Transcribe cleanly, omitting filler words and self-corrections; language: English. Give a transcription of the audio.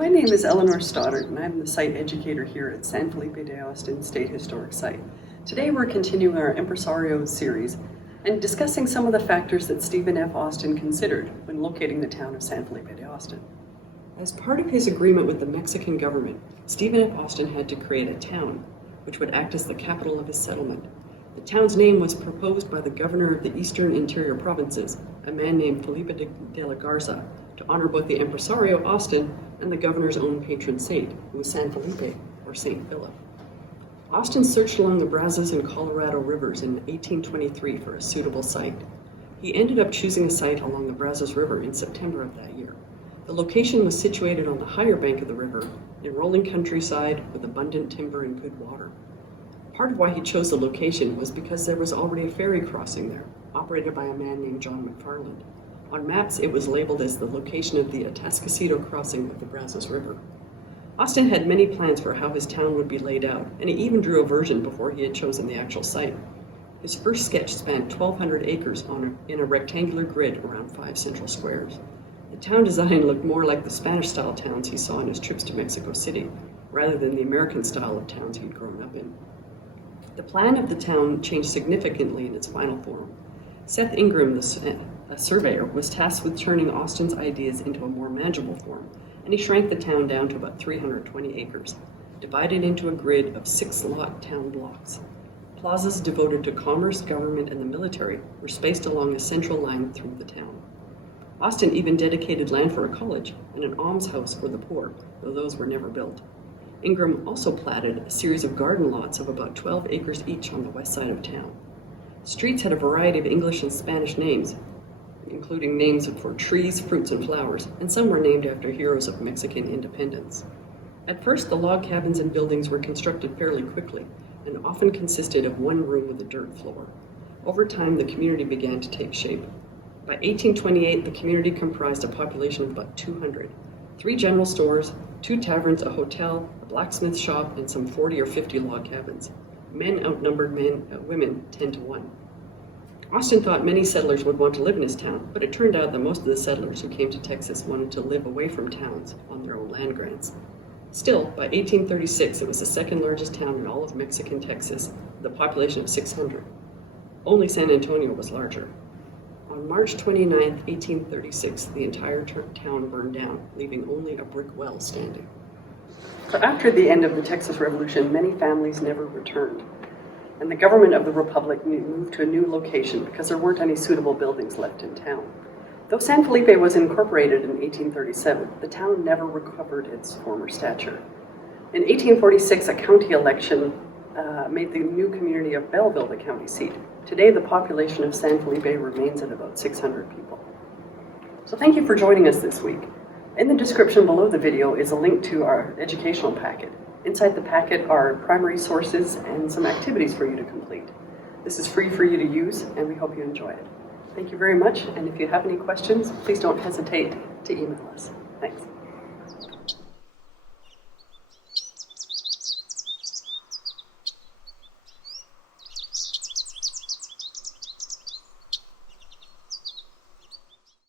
My name is Eleanor Stoddard, and I'm the site educator here at San Felipe de Austin State Historic Site. Today we're continuing our Empresario series and discussing some of the factors that Stephen F. Austin considered when locating the town of San Felipe de Austin. As part of his agreement with the Mexican government, Stephen F. Austin had to create a town, which would act as the capital of his settlement. The town's name was proposed by the governor of the Eastern Interior Provinces, a man named Felipe de la Garza, to honor both the Empresario Austin and the governor's own patron saint, who was San Felipe, or Saint Philip. Austin searched along the Brazos and Colorado rivers in 1823 for a suitable site. He ended up choosing a site along the Brazos River in September of that year. The location was situated on the higher bank of the river, in rolling countryside with abundant timber and good water. Part of why he chose the location was because there was already a ferry crossing there, operated by a man named John McFarland. On maps, it was labeled as the location of the Atascocito crossing of the Brazos River. Austin had many plans for how his town would be laid out, and he even drew a version before he had chosen the actual site. His first sketch spanned 1,200 acres in a rectangular grid around 5 central squares. The town design looked more like the Spanish-style towns he saw in his trips to Mexico City, rather than the American style of towns he'd grown up in. The plan of the town changed significantly in its final form. Seth Ingram, a surveyor, was tasked with turning Austin's ideas into a more manageable form, and he shrank the town down to about 320 acres, divided into a grid of 6-lot town blocks. Plazas devoted to commerce, government, and the military were spaced along a central line through the town. Austin even dedicated land for a college and an almshouse for the poor, though those were never built. Ingram also platted a series of garden lots of about 12 acres each on the west side of town. Streets had a variety of English and Spanish names, including names for trees, fruits, and flowers, and some were named after heroes of Mexican independence. At first, the log cabins and buildings were constructed fairly quickly and often consisted of one room with a dirt floor. Over time, the community began to take shape. By 1828, the community comprised a population of about 200, 3 general stores, 2 taverns, a hotel, a blacksmith shop, and some 40 or 50 log cabins. Men outnumbered women 10 to 1. Austin thought many settlers would want to live in his town, but it turned out that most of the settlers who came to Texas wanted to live away from towns on their own land grants. Still, by 1836, it was the second largest town in all of Mexican Texas, with a population of 600. Only San Antonio was larger. On March 29, 1836, the entire town burned down, leaving only a brick well standing. So after the end of the Texas Revolution, many families never returned, and the government of the Republic moved to a new location because there weren't any suitable buildings left in town. Though San Felipe was incorporated in 1837, the town never recovered its former stature. In 1846, a county election made the new community of Belleville the county seat. Today, the population of San Felipe remains at about 600 people. So thank you for joining us this week. In the description below the video is a link to our educational packet. Inside the packet are primary sources and some activities for you to complete. This is free for you to use, and we hope you enjoy it. Thank you very much, and if you have any questions, please don't hesitate to email us. Thanks.